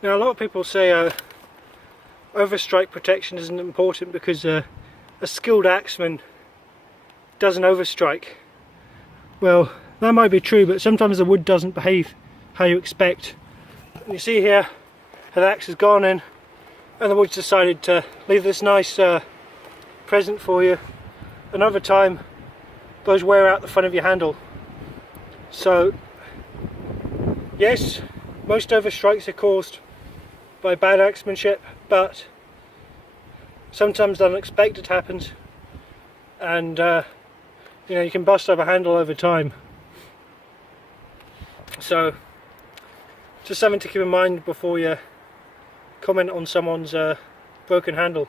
Now a lot of people say overstrike protection isn't important because a skilled axeman doesn't overstrike. Well, that might be true, but sometimes the wood doesn't behave how you expect. And you see here how the axe has gone in and the wood's decided to leave this nice present for you, and over time those wear out the front of your handle. So yes, most overstrikes are caused by bad axemanship, but sometimes the unexpected happens, and you know, you can bust up a handle over time. So just something to keep in mind before you comment on someone's broken handle.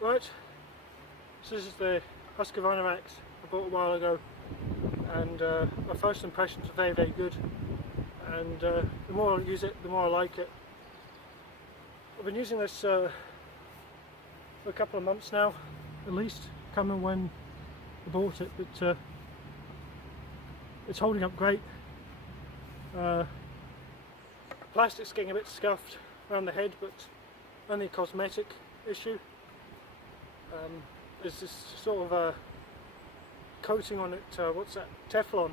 Right, so this is the Husqvarna axe I bought a while ago, and my first impressions are very, very good, and the more I use it, the more I like it. I've been using this for a couple of months now, at least. I can't remember when I bought it, but it's holding up great. Plastic's getting a bit scuffed around the head, but only a cosmetic issue. There's this sort of a coating on it, what's that, Teflon.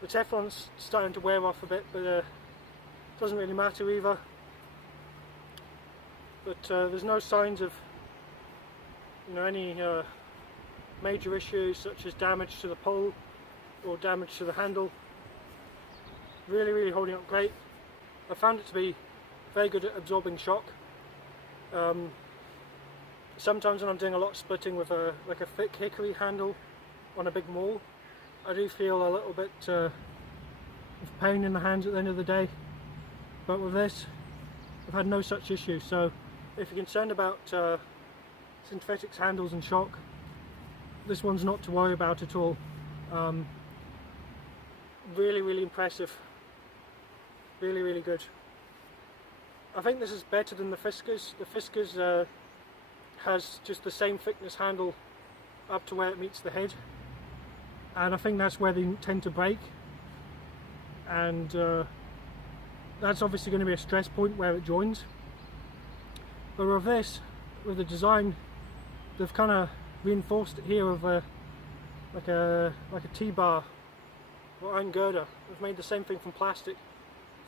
The Teflon's starting to wear off a bit, but doesn't really matter either. But there's no signs of, you know, any major issues such as damage to the pole or damage to the handle. Really, really holding up great. I found it to be very good at absorbing shock. Sometimes when I'm doing a lot of splitting with like a thick hickory handle on a big maul, I do feel a little bit of pain in the hands at the end of the day, but with this I've had no such issue. So if you're concerned about synthetics, handles and shock, this one's not to worry about at all. Really impressive, really good. I think this is better than the Fiskars. The Fiskars has just the same thickness handle up to where it meets the head, and I think that's where they tend to break, and that's obviously going to be a stress point where it joins. But with this, with the design, they've kind of reinforced it here with like a T-bar or iron girder. They've made the same thing from plastic,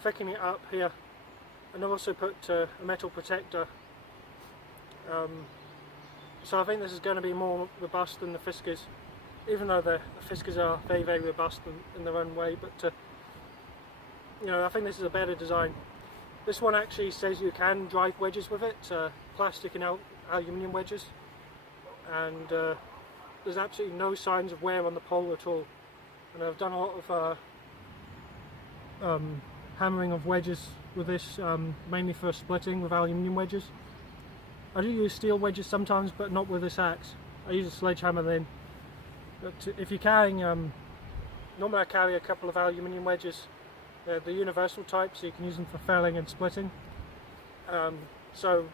thickening it up here, and they've also put a metal protector. So I think this is going to be more robust than the Fiskars, even though the Fiskars are very robust in their own way. But you know, I think this is a better design. This one actually says you can drive wedges with it, plastic and aluminium wedges, and there's absolutely no signs of wear on the pole at all. And I've done a lot of hammering of wedges with this, mainly for splitting with aluminium wedges. I do use steel wedges sometimes, but not with this axe. I use a sledgehammer then. But if you're carrying, normally I carry a couple of aluminium wedges. They're the universal type, so you can use them for felling and splitting. So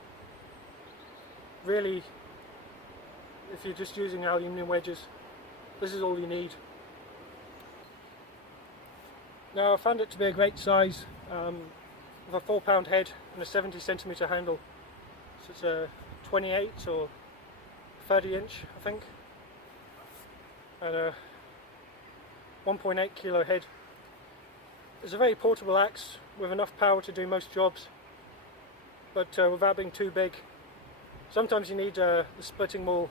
really, if you're just using aluminium wedges, this is all you need. Now I found it to be a great size, with a 4-pound head and a 70cm handle. So it's a 28 or 30 inch, I think, and a 1.8 kilo head. It's a very portable axe with enough power to do most jobs, but without being too big. Sometimes you need the splitting maul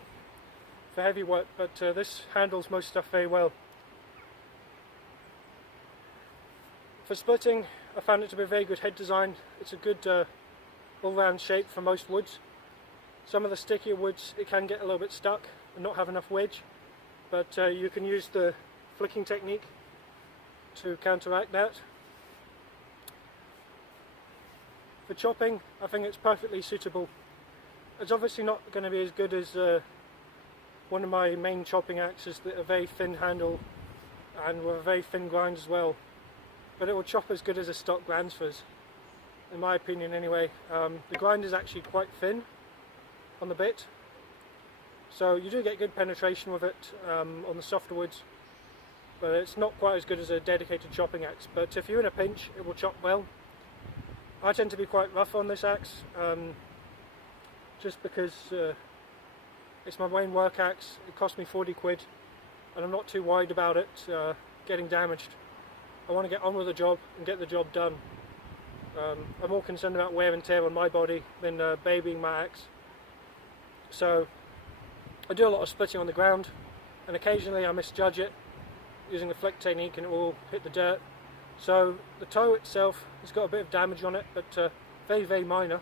for heavy work, but this handles most stuff very well. For splitting, I found it to be a very good head design. It's a good all-round shape for most woods. Some of the stickier woods, it can get a little bit stuck and not have enough wedge, but you can use the flicking technique to counteract that. For chopping, I think it's perfectly suitable. It's obviously not going to be as good as one of my main chopping axes that are very thin handle and with a very thin grind as well, but it will chop as good as a stock Gransfors, in my opinion anyway. The grind is actually quite thin on the bit, so you do get good penetration with it on the softer woods, but it's not quite as good as a dedicated chopping axe. But if you're in a pinch, it will chop well. I tend to be quite rough on this axe, just because it's my main work axe. It cost me 40 quid and I'm not too worried about it getting damaged. I want to get on with the job and get the job done. I'm more concerned about wear and tear on my body than babying my axe. So I do a lot of splitting on the ground, and occasionally I misjudge it using the flick technique and it will hit the dirt. So the toe itself has got a bit of damage on it, but very minor.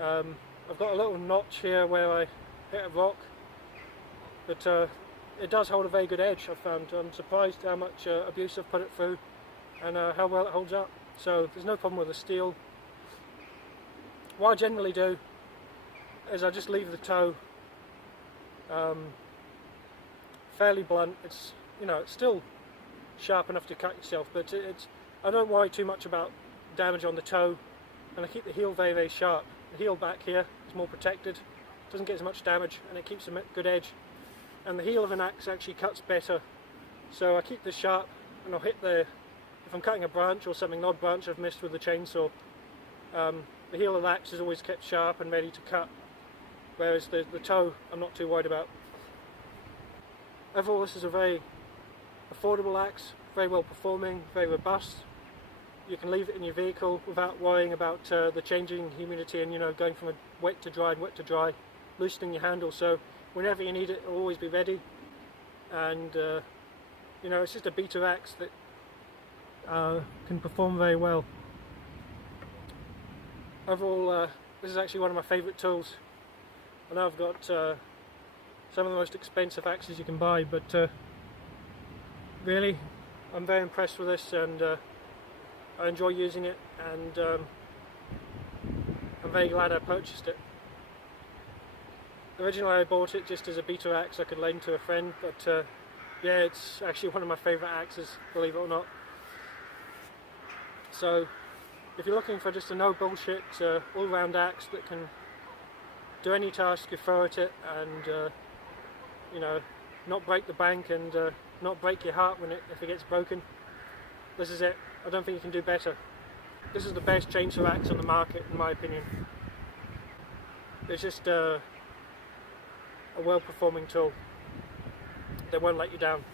I've got a little notch here where I hit a rock, but it does hold a very good edge, I've found. I'm surprised how much abuse I've put it through and how well it holds up. So there's no problem with the steel. What I generally do is I just leave the toe fairly blunt. It's, you know, it's still sharp enough to cut yourself, but I don't worry too much about damage on the toe, and I keep the heel very sharp. The heel back here is more protected, doesn't get as much damage, and it keeps a good edge. And the heel of an axe actually cuts better, so I keep this sharp, and I'll hit if I'm cutting a branch or something, an odd branch I've missed with the chainsaw, the heel of the axe is always kept sharp and ready to cut, whereas the toe I'm not too worried about. Overall, this is a very affordable axe, very well performing, very robust. You can leave it in your vehicle without worrying about the changing humidity and, you know, going from a wet to dry and wet to dry, loosening your handle. So whenever you need it, it'll always be ready. And you know, it's just a beater axe that can perform very well. Overall, this is actually one of my favourite tools. I know I've got some of the most expensive axes you can buy, but really, I'm very impressed with this, and I enjoy using it, and I'm very glad I purchased it. Originally I bought it just as a beater axe I could lend to a friend, but yeah, it's actually one of my favourite axes, believe it or not. So if you're looking for just a no bullshit all round axe that can do any task you throw at it, and you know, not break the bank, and not break your heart if it gets broken, this is it. I don't think you can do better. This is the best chainsaw axe on the market, in my opinion. It's just a well-performing tool that won't let you down.